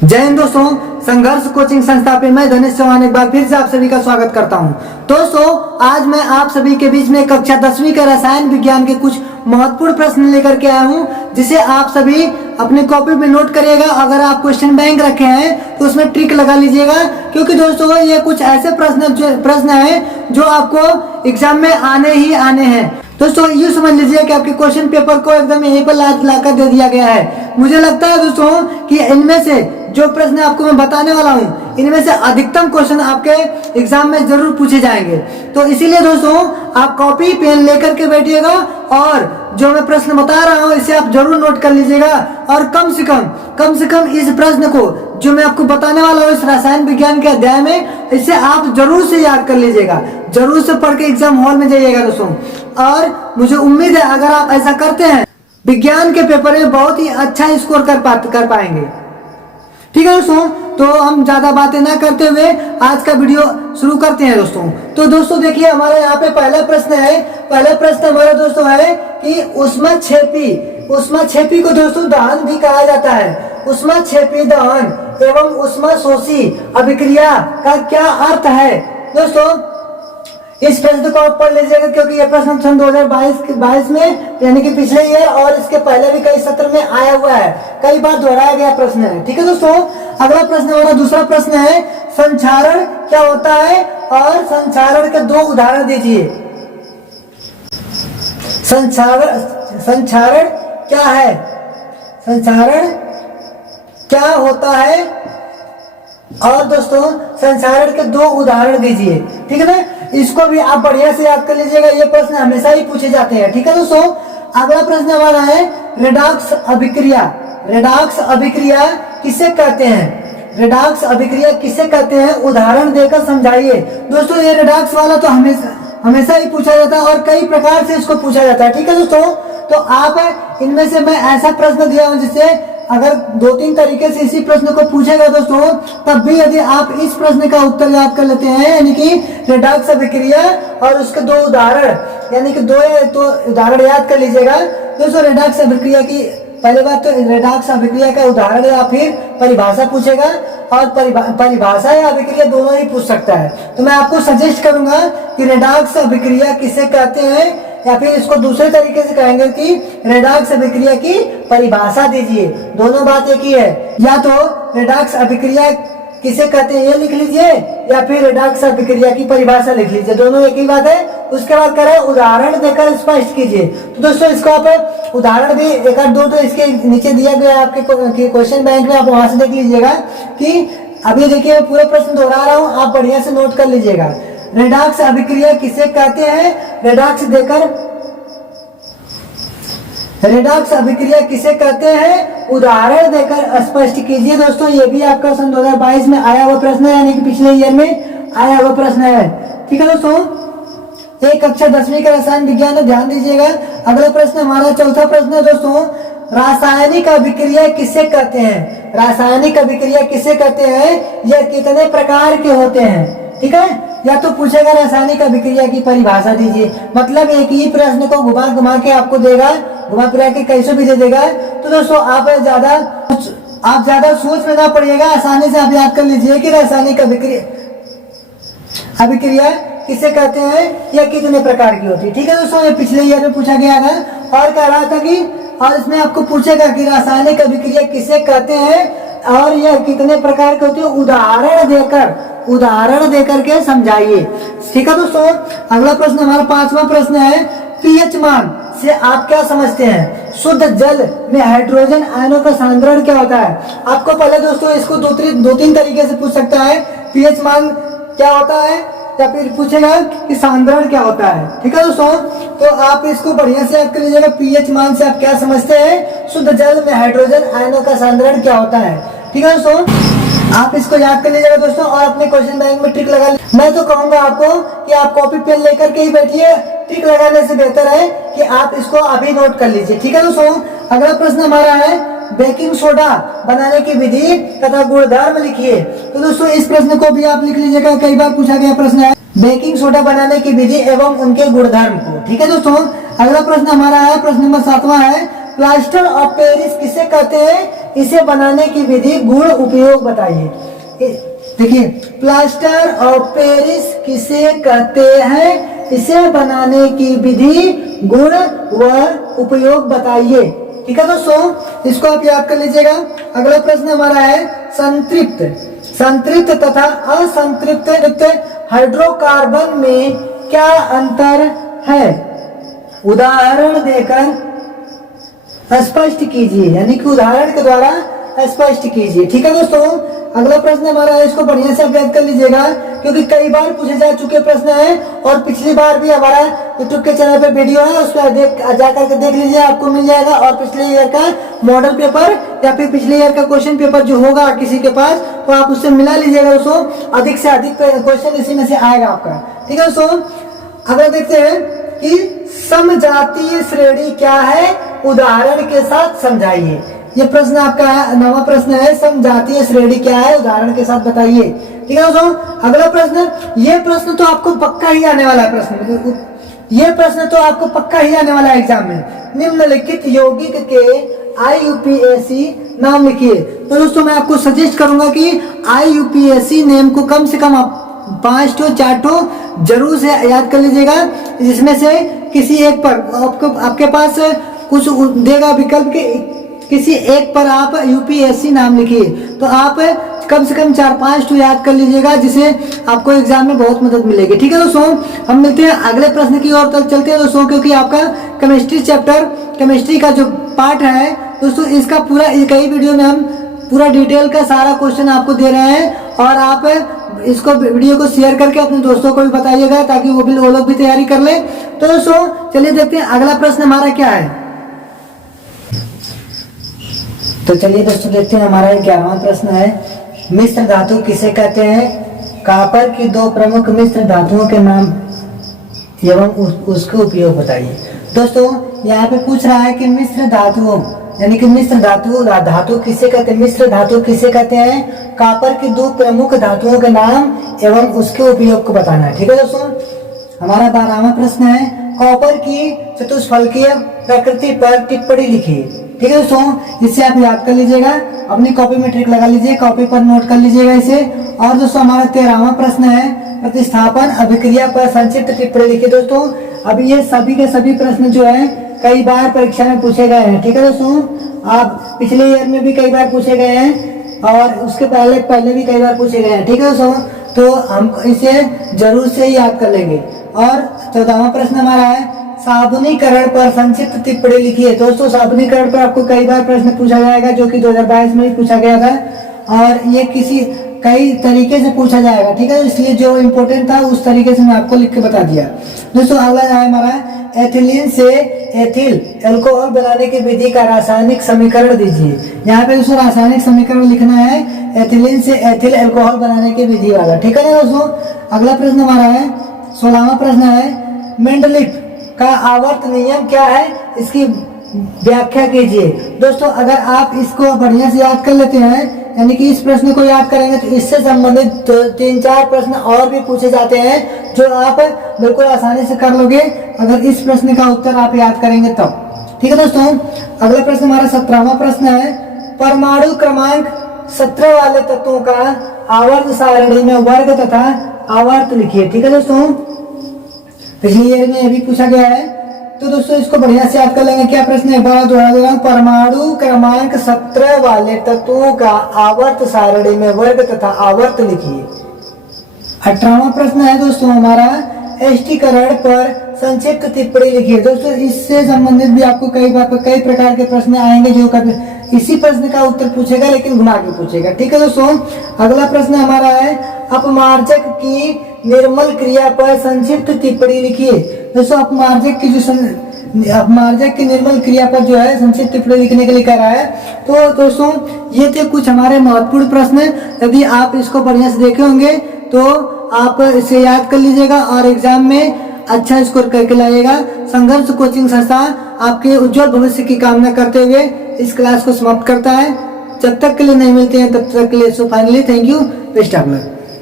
जय हिंद दोस्तों, संघर्ष कोचिंग संस्था पे मैं धनेश चौहान एक बार फिर से आप सभी का स्वागत करता हूं। दोस्तों, आज मैं आप सभी के बीच में कक्षा 10वीं के रसायन विज्ञान के कुछ महत्वपूर्ण प्रश्न लेकर के आया हूं, जिसे आप सभी अपनी कॉपी में नोट करिएगा। अगर आप क्वेश्चन बैंक रखे हैं तो उसमें ट्रिक लगा लीजिएगा, क्योंकि दोस्तों ये कुछ ऐसे प्रश्न है जो आपको एग्जाम में आने ही आने हैं। दोस्तों यूँ समझ लीजिए कि आपके क्वेश्चन पेपर को एकदम यहीं पर लाकर दे दिया गया है। मुझे लगता है दोस्तों कि इनमें से जो प्रश्न आपको मैं बताने वाला हूँ, इनमें से अधिकतम क्वेश्चन आपके एग्जाम में जरूर पूछे जाएंगे। तो इसीलिए दोस्तों आप कॉपी पेन लेकर के बैठिएगा और जो मैं प्रश्न बता रहा हूँ इसे आप जरूर नोट कर लीजिएगा। और कम से कम इस प्रश्न को जो मैं आपको बताने वाला हूँ इस रसायन विज्ञान के अध्याय में, इसे आप जरूर से याद कर लीजिएगा, जरूर से पढ़ के एग्जाम हॉल में जाइएगा दोस्तों। और मुझे उम्मीद है अगर आप ऐसा करते हैं विज्ञान के पेपर में बहुत ही अच्छा स्कोर कर पाएंगे। ठीक है दोस्तों, तो हम ज्यादा बातें ना करते हुए आज का वीडियो शुरू करते हैं दोस्तों। तो दोस्तों देखिए, हमारे यहाँ पे पहला प्रश्न है। पहला प्रश्न हमारा दोस्तों है कि ऊष्माक्षेपी को दोस्तों दहन भी कहा जाता है। ऊष्माक्षेपी दहन एवं ऊष्माशोषी अभिक्रिया का क्या अर्थ है? दोस्तों इस प्रश्न को आप पढ़ लीजिएगा, क्योंकि यह प्रश्न सन 2022 में यानी कि पिछले ईयर और इसके पहले भी कई सत्र में आया हुआ है, कई बार दोहराया गया प्रश्न है। ठीक है दोस्तों, अगला प्रश्न हमारा दूसरा प्रश्न है, संक्षारण क्या होता है और संक्षारण के दो उदाहरण दीजिए। संक्षारण क्या है? संक्षारण क्या होता है और दोस्तों संक्षारण के दो उदाहरण दीजिए। ठीक है ना, इसको भी आप बढ़िया से याद कर लीजिएगा, ये प्रश्न हमेशा ही पूछे जाते हैं। ठीक है दोस्तों, अगला प्रश्न हमारा है रेडॉक्स अभिक्रिया। रेडॉक्स अभिक्रिया किसे कहते हैं? रेडॉक्स अभिक्रिया किसे कहते हैं, उदाहरण देकर समझाइए। दोस्तों ये रेडॉक्स वाला तो हमेशा ही पूछा जाता है और कई प्रकार से इसको पूछा जाता है। ठीक है दोस्तों, तो आप इनमें से मैं ऐसा प्रश्न दिया हूं जिससे अगर 2-3 तरीके से इसी प्रश्न को पूछेगा दोस्तों, तब भी यदि आप इस प्रश्न का उत्तर याद कर लेते हैं, यानी कि रेडॉक्स अभिक्रिया और उसके दो उदाहरण, यानी कि दो या तो उदाहरण याद कर लीजिएगा। दोस्तों रेडॉक्स अभिक्रिया की पहली बात तो रेडॉक्स अभिक्रिया का उदाहरण या फिर परिभाषा पूछेगा, और परिभाषा या अभिक्रिया दोनों ही पूछ सकता है। तो मैं आपको सजेस्ट करूंगा कि रेडॉक्स अभिक्रिया किसे कहते हैं, या फिर इसको दूसरे तरीके से कहेंगे कि रेडॉक्स अभिक्रिया की परिभाषा दीजिए। दोनों बात एक ही है, या तो रेडॉक्स अभिक्रिया किसे कहते हैं ये लिख लीजिए, या फिर रेडॉक्स अभिक्रिया की परिभाषा लिख लीजिए, दोनों एक ही बात है। उसके बाद करें उदाहरण देकर स्पष्ट कीजिए। तो दोस्तों इसको आप उदाहरण भी एक आध दो तो इसके नीचे दिया गया है आपके क्वेश्चन बैंक में, आप वहां से देख लीजिएगा। कि अभी देखिए पूरा प्रश्न दोहरा रहा हूँ, आप बढ़िया से नोट कर लीजिएगा। रेडॉक्स अभिक्रिया किसे कहते हैं, रेडॉक्स अभिक्रिया किसे कहते हैं, उदाहरण देकर स्पष्ट कीजिए। दोस्तों ये भी आपका सन 2022 में आया हुआ प्रश्न है, यानी कि पिछले ईयर में आया हुआ प्रश्न है। ठीक है दोस्तों, ये कक्षा 10वीं का रसायन विज्ञान है, ध्यान दीजिएगा। अगला प्रश्न हमारा चौथा प्रश्न है दोस्तों, रासायनिक अभिक्रिया किसे कहते हैं? रासायनिक अभिक्रिया किसे कहते हैं, यह कितने प्रकार के होते हैं? ठीक है, या तो पूछेगा रासायनिक अभिक्रिया की परिभाषा दीजिए, मतलब एक ही प्रश्न को घुमा के आपको देगा, घुमा फिरा के कैसे भी दे देगा। तो दोस्तों आप ज्यादा सोच में ना पड़िएगा, आसानी से आप याद कर लीजिए कि रासायनिक अभिक्रिया किसे कहते हैं, यह कितने प्रकार की होती है। ठीक है दोस्तों, ये पिछले ईयर में पूछा गया था और कह रहा था कि और इसमें आपको पूछेगा कि रासायनिक अभिक्रिया किसे कहते हैं और यह कितने प्रकार की होती है, उदाहरण देकर के समझाइए। ठीक है दोस्तों, अगला प्रश्न हमारा 5वां प्रश्न है, पीएच मान से आप क्या समझते हैं? शुद्ध जल में हाइड्रोजन आयनों का सांद्रण क्या होता है? आपको पहले दोस्तों इसको 2-3 तरीके से पूछ सकता है, पीएच मान क्या होता है, या फिर पूछेगा कि सांद्रण क्या होता है। ठीक है दोस्तों, तो आप इसको बढ़िया से याद कर लीजिएगा। पीएच मान से आप क्या समझते हैं, शुद्ध जल में हाइड्रोजन आयनों का सांद्रण क्या होता है। ठीक है दोस्तों, आप इसको याद कर लीजिएगा दोस्तों, और अपने क्वेश्चन बैंक में ट्रिक लगा। मैं तो कहूंगा आपको कि आप कॉपी पेन लेकर के ही बैठिए, ट्रिक लगाने से बेहतर है कि आप इसको अभी नोट कर लीजिए। ठीक है दोस्तों, अगला प्रश्न हमारा है, बेकिंग सोडा बनाने की विधि तथा गुणधर्म लिखिए। तो दोस्तों इस प्रश्न को भी आप लिख लीजिएगा, कई बार पूछा गया प्रश्न है, बेकिंग सोडा बनाने की विधि एवं उनके गुणधर्म को। ठीक है दोस्तों, अगला प्रश्न हमारा है, प्रश्न नंबर 7वां है, प्लास्टर ऑफ पेरिस किसे कहते हैं, इसे बनाने की विधि, गुण, उपयोग बताइए। देखिए, प्लास्टर ऑफ पेरिस किसे कहते हैं, इसे बनाने की विधि, गुण व उपयोग बताइए। ठीक है दोस्तों, इसको आप याद कर लीजिएगा। अगला प्रश्न हमारा है संतृप्त, संतृप्त तथा असंतृप्त हाइड्रोकार्बन में क्या अंतर है, उदाहरण देकर स्पष्ट कीजिए, यानी कि उदाहरण के द्वारा स्पष्ट कीजिए। ठीक है दोस्तों, अगला प्रश्न हमारा है, इसको बढ़िया से याद कर लीजिएगा क्योंकि कई बार पूछे जा चुके प्रश्न है और पिछली बार भी हमारा यूट्यूब के चैनल पे वीडियो है, उस पर जाकर के देख लीजिए, आपको मिल जाएगा। और पिछले ईयर का मॉडल पेपर या फिर पिछले ईयर का क्वेश्चन पेपर जो होगा किसी के पास, तो आप उससे मिला लीजिएगा दोस्तों, अधिक से अधिक क्वेश्चन इसी में से आएगा आपका। ठीक है दोस्तों, अगर देखते हैं कि समजातीय श्रेणी क्या है, उदाहरण के साथ समझाइए। ये प्रश्न आपका नवा प्रश्न है, समजातीय श्रेणी क्या है, उदाहरण के साथ बताइए। ठीक है दोस्तों, अगला प्रश्न, ये प्रश्न तो आपको पक्का ही आने वाला है, प्रश्न ये प्रश्न तो आपको पक्का ही आने वाला है एग्जाम में। निम्नलिखित यौगिक के IUPAC नाम लिखिए। तो दोस्तों मैं आपको सजेस्ट करूंगा कि IUPAC नेम को कम से कम आप 5 4 जरूर से याद कर लीजिएगा, जिसमें से किसी एक पर आपके पास कुछ देगा विकल्प के, किसी एक पर आप UPSC नाम लिखिए। तो आप कम से कम 4-5 याद कर लीजिएगा, जिसे आपको एग्जाम में बहुत मदद मिलेगी। ठीक है दोस्तों, हम मिलते हैं अगले प्रश्न की ओर तक चलते हैं दोस्तों, क्योंकि आपका केमिस्ट्री चैप्टर, केमिस्ट्री का जो पार्ट है दोस्तों, इसका पूरा एक ही वीडियो में हम पूरा डिटेल का सारा क्वेश्चन आपको दे रहे हैं। और आप इसको वीडियो को शेयर करके अपने दोस्तों को भी बताइएगा, ताकि वो लोग भी तैयारी कर ले। तो दोस्तों चलिए देखते हैं अगला प्रश्न हमारा क्या है। तो चलिए दोस्तों देखते हैं, हमारा 11वां प्रश्न है, मिश्र धातु किसे कहते हैं, कॉपर की 2 प्रमुख मिश्र धातुओं के नाम एवं उसके उपयोग बताइए। दोस्तों यहाँ पे पूछ रहा है कि मिश्र धातुओं, यानी कि मिश्र धातु किसे कहते हैं, मिश्र धातु किसे कहते हैं, कॉपर की 2 प्रमुख धातुओं के नाम एवं उसके उपयोग को बताना है। ठीक है दोस्तों, हमारा 12वां प्रश्न है, कॉपर की चतुष्फलकीय प्रकृति पर टिप्पणी लिखिए। ठीक है दोस्तों, इससे आप याद कर लीजिएगा, अपनी कॉपी में ट्रिक लगा लीजिए, कॉपी पर नोट कर लीजिएगा इसे। और दोस्तों हमारा 13वां प्रश्न है, प्रतिस्थापन अभिक्रिया पर संक्षिप्त टिप्पणी लिखिए। दोस्तों अभी ये सभी के सभी प्रश्न जो है कई बार परीक्षा में पूछे गए हैं। ठीक है दोस्तों, आप पिछले ईयर में भी कई बार पूछे गए हैं और उसके पहले भी कई बार पूछे गए हैं। ठीक है दोस्तों, तो हम इसे जरूर से याद कर लेंगे। और 14वां प्रश्न हमारा है, साबुनीकरण पर संक्षिप्त टिप्पणी लिखिए। दोस्तों साबुनीकरण पर आपको कई बार प्रश्न पूछा जाएगा, जो कि 2022 में भी पूछा गया था और ये कई तरीके से पूछा जाएगा। ठीक है, इसलिए जो इम्पोर्टेंट था उस तरीके से मैं आपको लिख के बता दिया। दोस्तों अगला है हमारा, एथिलीन से एथिल अल्कोहल बनाने की विधि का रासायनिक समीकरण दीजिए। यहाँ पे दोस्तों रासायनिक समीकरण लिखना है, एथिलीन से एथिल अल्कोहल बनाने की विधि वाला। ठीक है ना दोस्तों, अगला प्रश्न हमारा है 16वां प्रश्न है, मेंडलीफ का आवर्त नियम क्या है, इसकी व्याख्या कीजिए। दोस्तों अगर आप इसको बढ़िया से याद कर लेते हैं, यानी कि इस प्रश्न को याद करेंगे तो इससे संबंधित 3-4 प्रश्न और भी पूछे जाते हैं, जो आप बिल्कुल आसानी से कर लोगे अगर इस प्रश्न का उत्तर आप याद करेंगे तब। ठीक है दोस्तों, अगला प्रश्न हमारा 17वां प्रश्न है, परमाणु क्रमांक 17 वाले तत्वों का आवर्त सारणी में वर्ग तथा आवर्त लिखिए। ठीक है दोस्तों, पिछले ईयर में अभी पूछा गया है, तो दोस्तों इसको बढ़िया से याद कर लेंगे। क्या प्रश्न है, बार दोहरा दे रहा हूं, परमाणु क्रमांक 17 वाले तत्वों का आवर्त सारणी में वर्ग तथा आवर्त लिखिए। 18वां प्रश्न है दोस्तों हमारा, एष्टीकरण पर संक्षिप्त टिप्पणी लिखिए। दोस्तों इससे संबंधित भी आपको कई प्रकार के प्रश्न आएंगे, जो इसी प्रश्न का उत्तर पूछेगा लेकिन घुमा के पूछेगा। ठीक है दोस्तों, अगला प्रश्न हमारा है, अपमार्जक की निर्मल क्रिया पर संक्षिप्त टिप्पणी लिखिए। दोस्तों अपमार्जक की निर्मल क्रिया पर जो है संक्षिप्त टिप्पणी लिखने के लिए कह रहा है। तो दोस्तों ये थे कुछ हमारे महत्वपूर्ण प्रश्न, यदि आप इसको बढ़िया से देखे होंगे तो आप इसे याद कर लीजिएगा और एग्जाम में अच्छा स्कोर करके लाइएगा। संघर्ष कोचिंग संस्थान आपके उज्जवल भविष्य की कामना करते हुए इस क्लास को समाप्त करता है। जब तक के लिए नहीं मिलते हैं तब तक के लिए so finally thank you, best of luck.